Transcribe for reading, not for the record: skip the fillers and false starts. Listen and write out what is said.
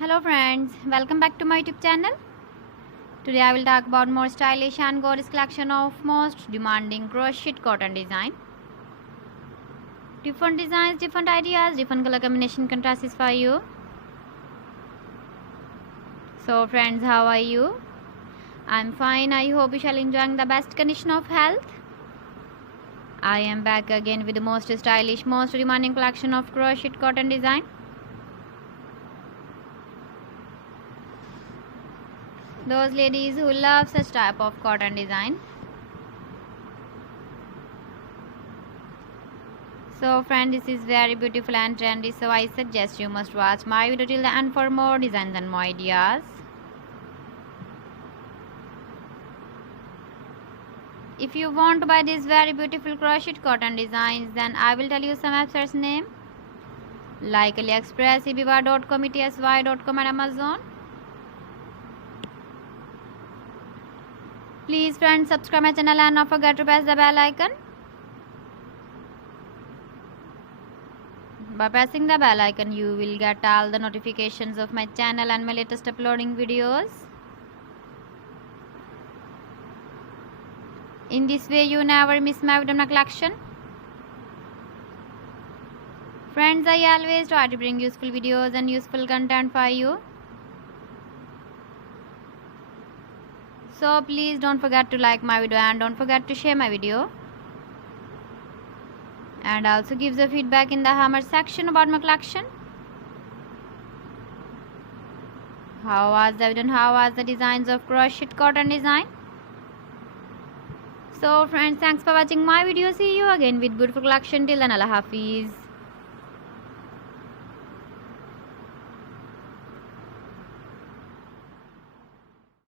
Hello friends, welcome back to my YouTube channel. Today I will talk about more stylish and gorgeous collection of most demanding crochet cotton design. Different designs, different ideas, different color combination can satisfy you. So friends, how are you? I'm fine. I hope you shall enjoying the best condition of health. I am back again with the most stylish, most demanding collection of crochet cotton design. Those ladies who love such type of cotton design. So friend, this is very beautiful and trendy, so I suggest you must watch my video till the end for more designs and more ideas. If you want to buy these very beautiful crochet cotton designs, then I will tell you some websites name like AliExpress, eBay.com, etsy.com and Amazon. Please friends, subscribe my channel and not forget to press the bell icon. By pressing the bell icon, you will get all the notifications of my channel and my latest uploading videos. In this way, you never miss my video collection. Friends, I always try to bring useful videos and useful content for you. So please don't forget to like my video and don't forget to share my video. And also give the feedback in the comment section about my collection. How was the video and how was the designs of crochet cotton design? So friends, thanks for watching my video. See you again with beautiful collection. Till then, Allah Hafiz.